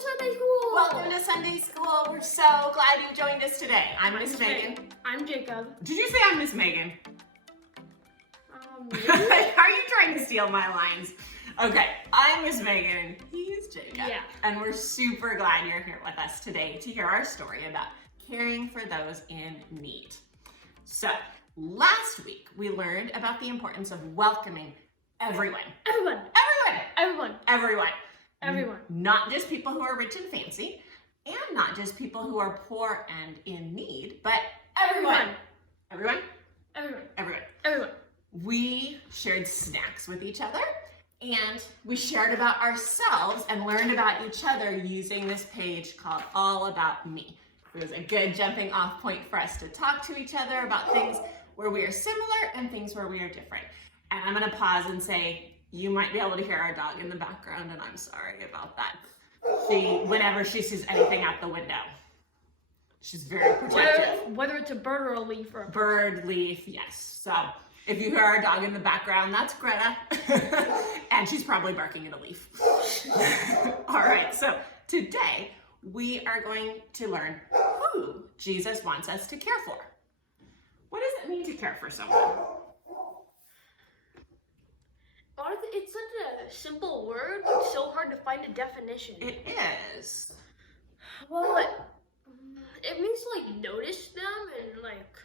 to Sunday School! Welcome to Sunday School. We're so glad you joined us today. I'm Miss Megan. I'm Jacob. Did you say I'm Miss Megan? Maybe? Are you trying to steal my lines? Okay, I'm Miss Megan. He's Jacob. Yeah. And we're super glad you're here with us today to hear our story about caring for those in need. So, last week we learned about the importance of welcoming everyone. Everyone. Everyone. Everyone. Everyone. Everyone. Not just people who are rich and fancy, and not just people who are poor and in need, but everyone. Everyone? Everyone. Everyone. Everyone. We shared snacks with each other, and we shared about ourselves and learned about each other using this page called All About Me. It was a good jumping off point for us to talk to each other about things where we are similar and things where we are different. And I'm gonna pause and say, you might be able to hear our dog in the background, and I'm sorry about that. Whenever she sees anything out the window, she's very protective. Whether it's a bird or a leaf or a Bird, leaf, yes. So if you hear our dog in the background, that's Greta. And she's probably barking at a leaf. All right, so today we are going to learn who Jesus wants us to care for. What does it mean to care for someone? It's such a simple word, but it's so hard to find a definition. It is. Well, it means to like notice them and like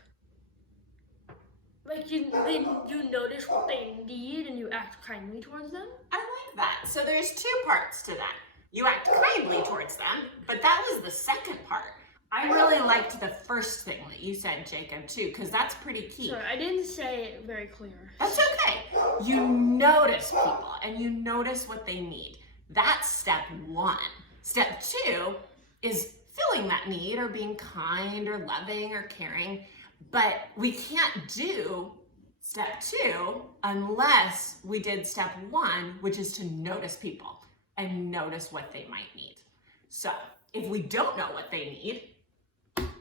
you notice what they need and you act kindly towards them. I like that. So there's two parts to that. You act kindly towards them, but that was the second part. I really liked the first thing that you said, Jacob, too, because that's pretty key. Sorry, I didn't say it very clear. That's okay. You notice people and you notice what they need. That's step one. Step two is filling that need or being kind or loving or caring. But we can't do step two unless we did step one, which is to notice people and notice what they might need. So if we don't know what they need,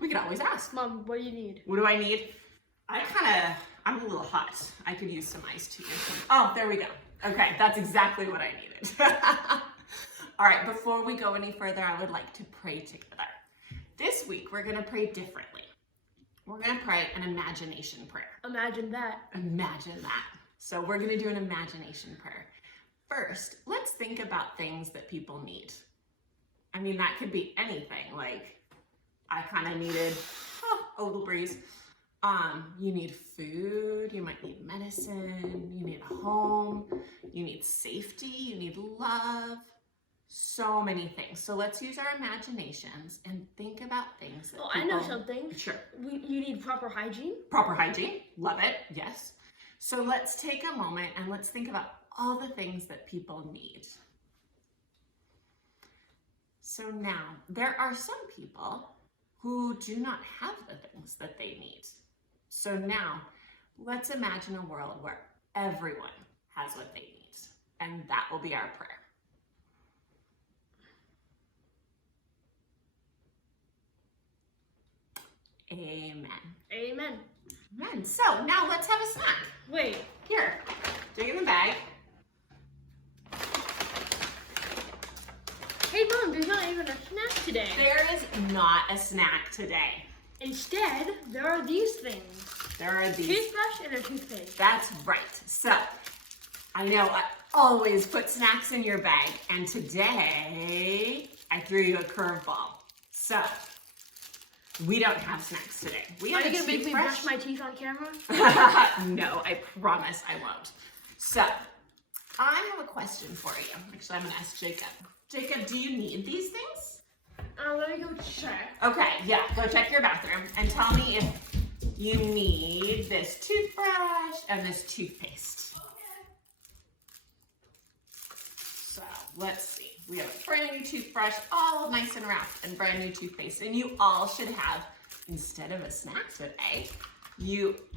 we can always ask. Mom, what do you need? What do I need? I'm a little hot. I could use some iced tea or something. Oh, there we go. Okay, that's exactly what I needed. All right, before we go any further, I would like to pray together. This week, we're gonna pray differently. We're gonna pray an imagination prayer. Imagine that. Imagine that. So we're gonna do an imagination prayer. First, let's think about things that people need. I mean, that could be anything, like I kind of needed a little breeze. You need food, you might need medicine, you need a home, you need safety, you need love, so many things. So let's use our imaginations and think about things that I know something. Sure. You need proper hygiene. Proper hygiene, love it, yes. So let's take a moment and let's think about all the things that people need. So now, there are some people who do not have the things that they need. So now, let's imagine a world where everyone has what they need, and that will be our prayer. Amen. Amen. Amen. So now let's have a snack. Wait. Here, dig in the bag. Hey Mom, there's not even a snack today. There is not a snack today. Instead, there are these things. There are these. Toothbrush and a toothpaste. That's right. So, I know I always put snacks in your bag, and today I threw you a curveball. So, we don't have snacks today. We have Are you a gonna make me toothbrush. brush my teeth on camera? No, I promise I won't. So, I have a question for you. Actually, I'm gonna ask Jacob. Jacob, do you need these things? Let me go check. Okay, yeah, go check your bathroom and tell me if you need this toothbrush and this toothpaste. Okay. So, let's see. We have a brand new toothbrush, all nice and wrapped, and brand new toothpaste. And you all should have, instead of a snack today,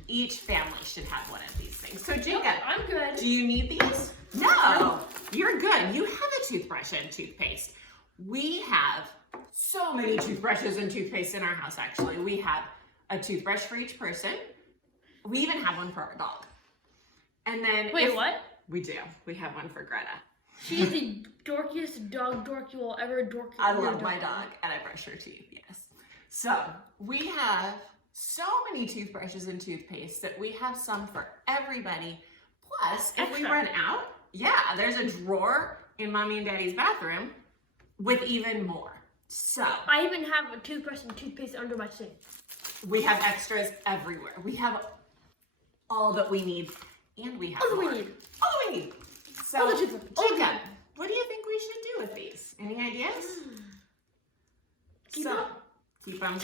each family should have one of these things. So, Jacob, I'm good. do you need these? No, you're good. You have a toothbrush and toothpaste. We have so many toothbrushes and toothpaste in our house, actually. We have a toothbrush for each person. We even have one for our dog. And then Wait, what? We do. We have one for Greta. She's the dorkiest dog dork you will ever dork. I love my dog and I brush her teeth, yes. So we have so many toothbrushes and toothpaste that we have some for everybody. Plus, if we run out, yeah, there's a drawer in Mommy and Daddy's bathroom with even more. So I even have a toothbrush and toothpaste under my sink. we have extras everywhere. We have all that we need, and we have All that more. we need. All that we need. So, All the toothpaste. All the Jacob, toothpaste. what do you think we should do with these? Any ideas? Keep so, them. keep them.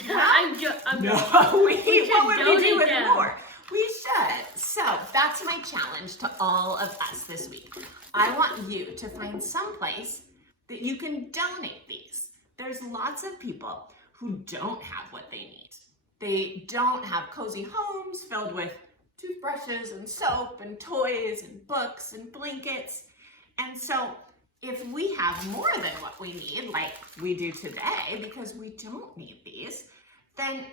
I'm No, what would we do donate with them. more? We should. So that's my challenge to all of us this week. I want you to find some place that you can donate these. There's lots of people who don't have what they need. They don't have cozy homes filled with toothbrushes and soap and toys and books and blankets. And so if we have more than what we need, like we do today, because we don't need these, then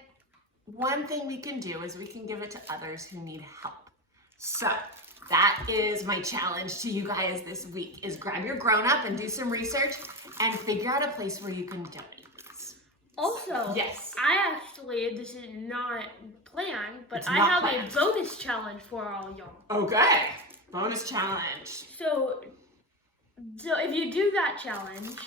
one thing we can do is we can give it to others who need help. So that is my challenge to you guys this week, is grab your grown-up and do some research and figure out a place where you can donate these. Also, Yes. this is not planned, but It's I not have planned. a bonus challenge for all y'all. Okay, bonus challenge. So if you do that challenge,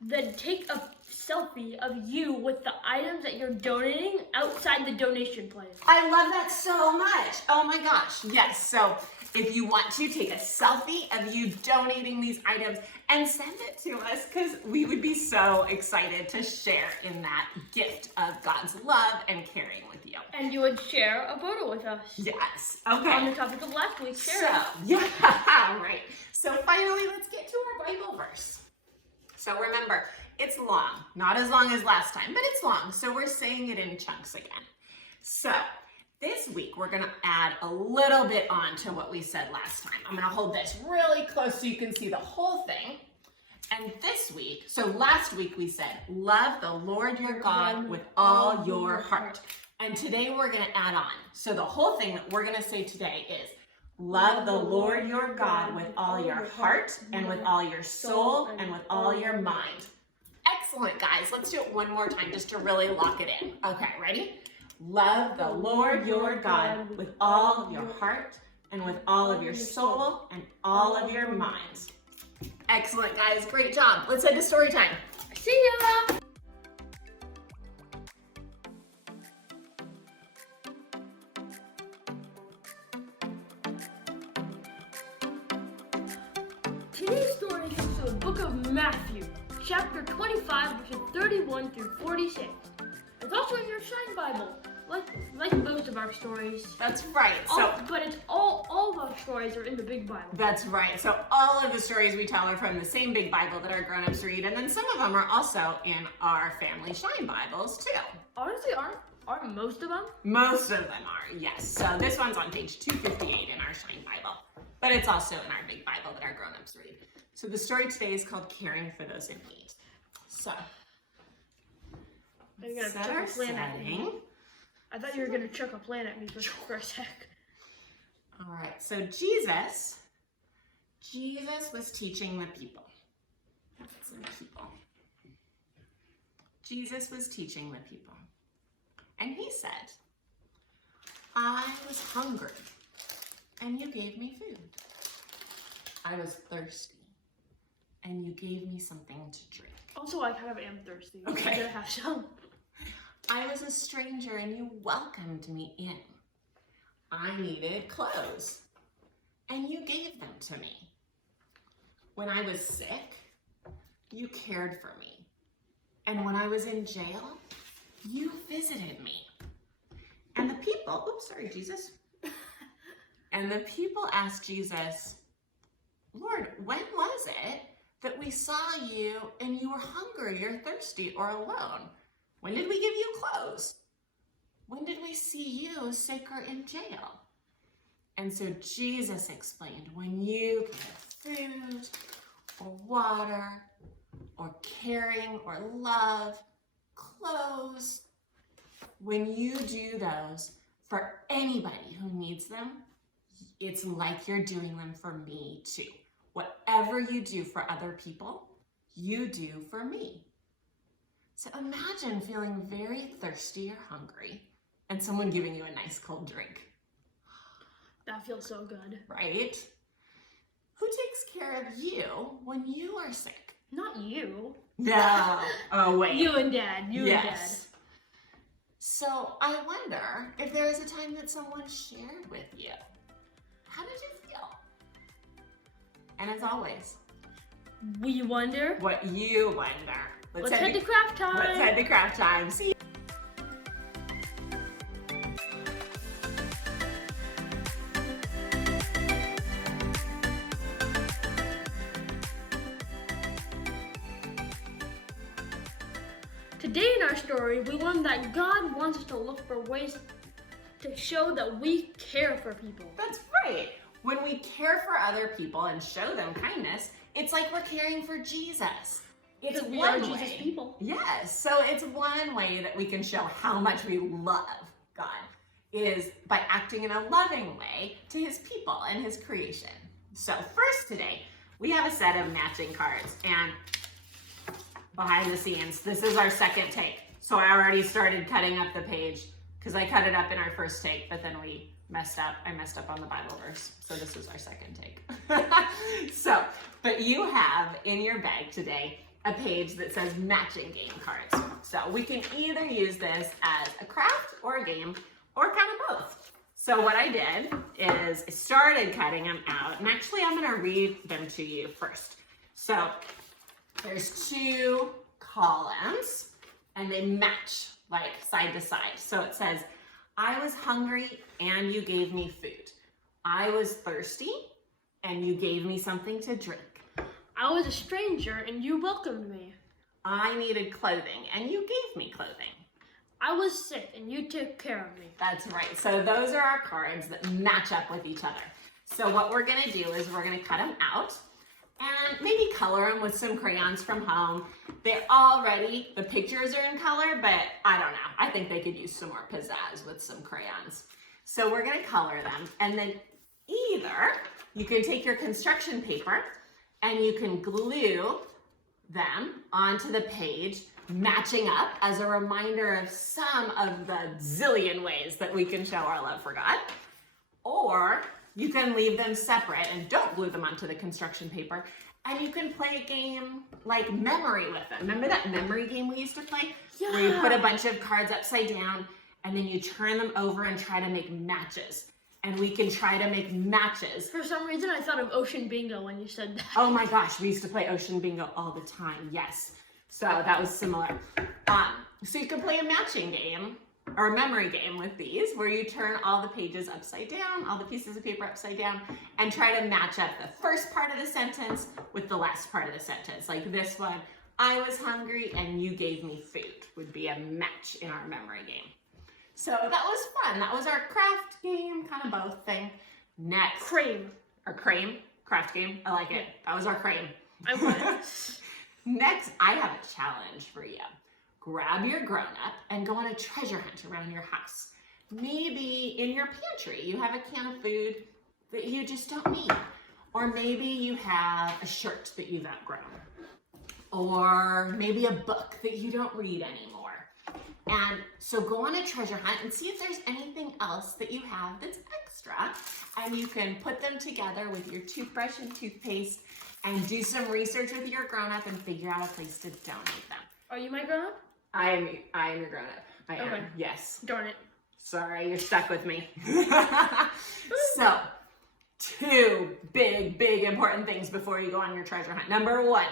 then take a selfie of you with the items that you're donating outside the donation place. I love that so much. Oh my gosh. Yes. So if you want to, take a selfie of you donating these items and send it to us, because we would be so excited to share in that gift of God's love and caring with you. And you would share a photo with us. Yes. On Okay. the topic of last week, So, share it. yeah, right. So finally, let's get to our Bible verse. So remember, it's long, not as long as last time, but it's long. So we're saying it in chunks again. So this week, we're gonna add a little bit on to what we said last time. I'm gonna hold this really close so you can see the whole thing. And this week, so last week we said, love the Lord your God with all your heart. And today we're gonna add on. So the whole thing that we're gonna say today is, love the Lord your God with all your heart and with all your soul and with all your mind. Excellent, guys. Let's do it one more time just to really lock it in. Okay, ready? Love the Lord your God with all your heart and with all of your soul and all of your mind. Excellent, guys. Great job. Let's head to story time. See ya! Today's story comes from the book of Matthew, chapter 25, verses 31 through 46. It's also in your Shine Bible, like most of our stories. That's right. So But it's all of our stories are in the Big Bible. that's right. So all of the stories we tell are from the same big Bible that our grown-ups read, and then some of them are also in our family Shine Bibles too. Honestly, aren't most of them? Most of them are, yes. So this one's on page 258 in our Shine Bible, but it's also in our big Bible that our grown-ups read. So the story today is called Caring for Those in Need. So Are you gonna set chuck our a plan at me? setting. I thought you were gonna chuck a plan at me for a sec. All right, so Jesus was teaching the people. Some people. Jesus was teaching the people. And he said, I was hungry, and you gave me food. I was thirsty, and you gave me something to drink. Also, I kind of am thirsty. Okay. I'm gonna have some. I was a stranger, and you welcomed me in. I needed clothes, and you gave them to me. When I was sick, you cared for me. And when I was in jail, you visited me. And the people, oops, sorry, Jesus. And the people asked Jesus, Lord, when was it that we saw you and you were hungry or thirsty or alone? When did we give you clothes? When did we see you sick or in jail? And so Jesus explained, when you give food or water or caring or love, clothes, when you do those for anybody who needs them, it's like you're doing them for me too. Whatever you do for other people, you do for me. So imagine feeling very thirsty or hungry and someone giving you a nice cold drink. That feels so good. Right? Who takes care of you when you are sick? Not you. No. Oh, wait. You and Dad. You and Dad. Yes. So I wonder if there was a time that someone shared with you. How did you feel? And as always, We wonder. what you wonder. Let's head to craft time. Let's head to craft time. See you. Today in our story, we learned that God wants us to look for ways to show that we care for people. That's right. When we care for other people and show them kindness, it's like we're caring for Jesus. It's Because we are one Jesus way. people. Yes, so it's one way that we can show how much we love God is by acting in a loving way to his people and his creation. So first today, we have a set of matching cards, and behind the scenes, this is our second take. So I already started cutting up the page because I cut it up in our first take, but then we messed up. I messed up on the Bible verse. So this is our second take. But you have in your bag today a page that says matching game cards. So we can either use this as a craft or a game or kind of both. So what I did is I started cutting them out, and actually I'm gonna read them to you first. So there's two columns and they match like side to side. So it says, I was hungry and you gave me food. I was thirsty and you gave me something to drink. I was a stranger and you welcomed me. I needed clothing and you gave me clothing. I was sick and you took care of me. That's right. So those are our cards that match up with each other. So what we're gonna do is we're gonna cut them out and maybe color them with some crayons from home. The pictures are in color, but I don't know. I think they could use some more pizzazz with some crayons. So we're gonna color them, and then either you can take your construction paper and you can glue them onto the page, matching up as a reminder of some of the zillion ways that we can show our love for God. Or you can leave them separate and don't glue them onto the construction paper, and you can play a game like memory with them. Remember that memory game we used to play? Yeah. Where you put a bunch of cards upside down and then you turn them over and try to make matches. And we can try to make matches. For some reason, I thought of Ocean Bingo when you said that. Oh my gosh, we used to play Ocean Bingo all the time, yes. So that was similar. So you can play a matching game or a memory game with these, where you turn all the pages upside down, all the pieces of paper upside down, and try to match up the first part of the sentence with the last part of the sentence. Like this one, I was hungry and you gave me food would be a match in our memory game. So that was fun. That was our craft game, kind of both thing. Next. Cream. Our crane, craft game. I like it. That was our crane. I want it. Next, I have a challenge for you. Grab your grown-up and go on a treasure hunt around your house. Maybe in your pantry, you have a can of food that you just don't need. Or maybe you have a shirt that you've outgrown. Or maybe a book that you don't read anymore. And so go on a treasure hunt and see if there's anything else that you have that's extra. And you can put them together with your toothbrush and toothpaste and do some research with your grown-up and figure out a place to donate them. Are you my grown-up? I am your grown-up. I am, Okay. yes. Darn it. Sorry, you're stuck with me. So, two big important things before you go on your treasure hunt. Number one,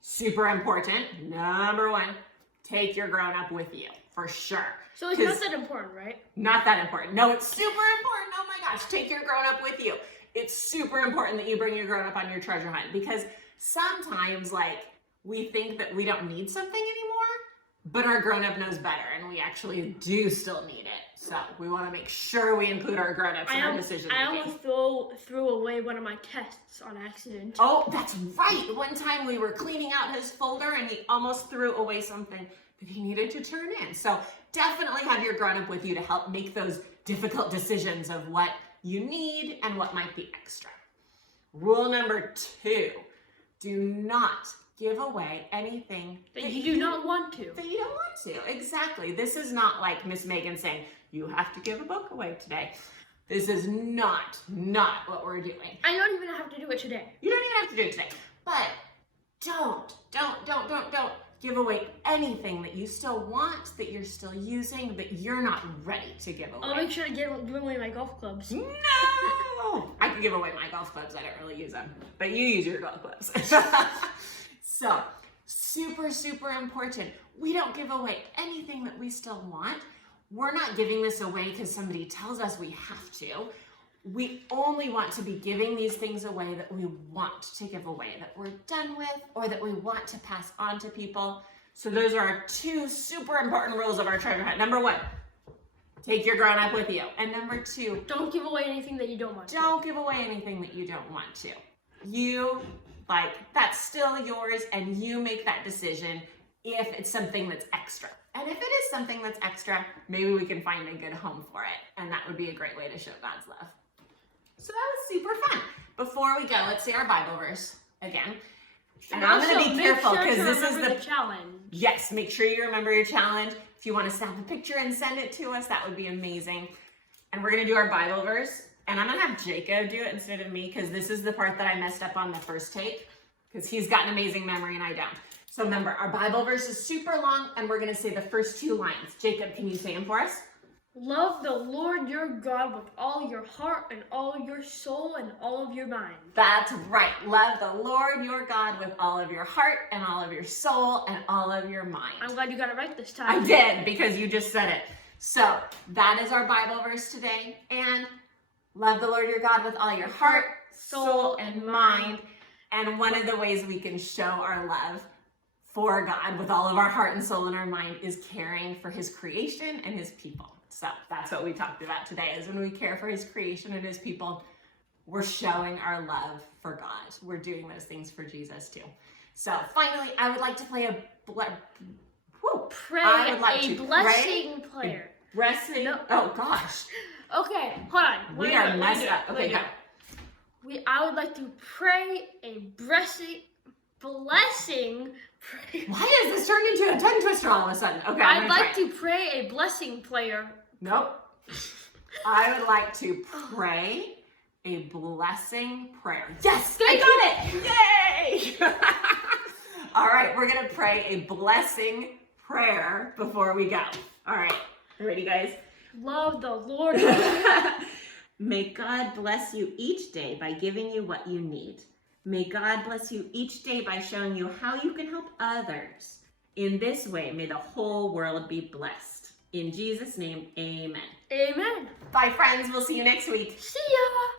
super important. Number one, take your grown-up with you, for sure. So it's not that important, right? Not that important. No, it's super important. Oh my gosh, take your grown-up with you. It's super important that you bring your grown-up on your treasure hunt, because sometimes we think that we don't need something anymore, but our grown-up knows better and we actually do still need it. So we want to make sure we include our grown-ups in our decision making. I almost threw away one of my tests on accident. Oh, that's right. One time we were cleaning out his folder and he almost threw away something that he needed to turn in. So definitely have your grown-up with you to help make those difficult decisions of what you need and what might be extra. Rule number 2, do not give away anything That you do not want to. That you don't want to. Exactly. This is not like Miss Megan saying, you have to give a book away today. This is not what we're doing. I don't even have to do it today. You don't even have to do it today. But don't give away anything that you still want, that you're still using, that you're not ready to give away. I'll make sure to give away my golf clubs. No! I can give away my golf clubs. I don't really use them. But you use your golf clubs. So, super important. We don't give away anything that we still want. We're not giving this away because somebody tells us we have to. We only want to be giving these things away that we want to give away, that we're done with, or that we want to pass on to people. So those are our 2 super important rules of our treasure hunt. Number 1, take your grown-up with you. And number 2, don't give away anything that you don't want to. Don't give away anything that you don't want to. That's still yours, and you make that decision if it's something that's extra. And if it is something that's extra, maybe we can find a good home for it. And that would be a great way to show God's love. So that was super fun. Before we go, let's say our Bible verse again. And I'm going to be careful because this is the challenge. Yes, make sure you remember your challenge. If you want to snap a picture and send it to us, that would be amazing. And we're going to do our Bible verse. And I'm going to have Jacob do it instead of me because this is the part that I messed up on the first take because he's got an amazing memory and I don't. So remember, our Bible verse is super long and we're going to say the first 2 lines. Jacob, can you say them for us? Love the Lord your God with all your heart and all your soul and all of your mind. That's right. Love the Lord your God with all of your heart and all of your soul and all of your mind. I'm glad you got it right this time. I did because you just said it. So that is our Bible verse today. And love the Lord your God with all your heart, soul, and mind. And one of the ways we can show our love for God with all of our heart and soul and our mind is caring for his creation and his people. So that's what we talked about today, is when we care for his creation and his people, we're showing our love for God. We're doing those things for Jesus too. So finally, I would like to play a blessing prayer. Blessing. No. Oh gosh. Okay, hold on. We are messed up. Okay, go. I would like to pray a blessing prayer. Why does this turn into a tongue twister all of a sudden? Okay, I'd like to pray a blessing prayer. Nope. I would like to pray a blessing prayer. Yes, I got it. Yay! All right, we're going to pray a blessing prayer before we go. All right, ready, guys? Love the Lord. May God bless you each day by giving you what you need. May God bless you each day by showing you how you can help others. In this way, may the whole world be blessed. In Jesus' name, amen. Amen. Bye, friends. We'll see you next week. See ya.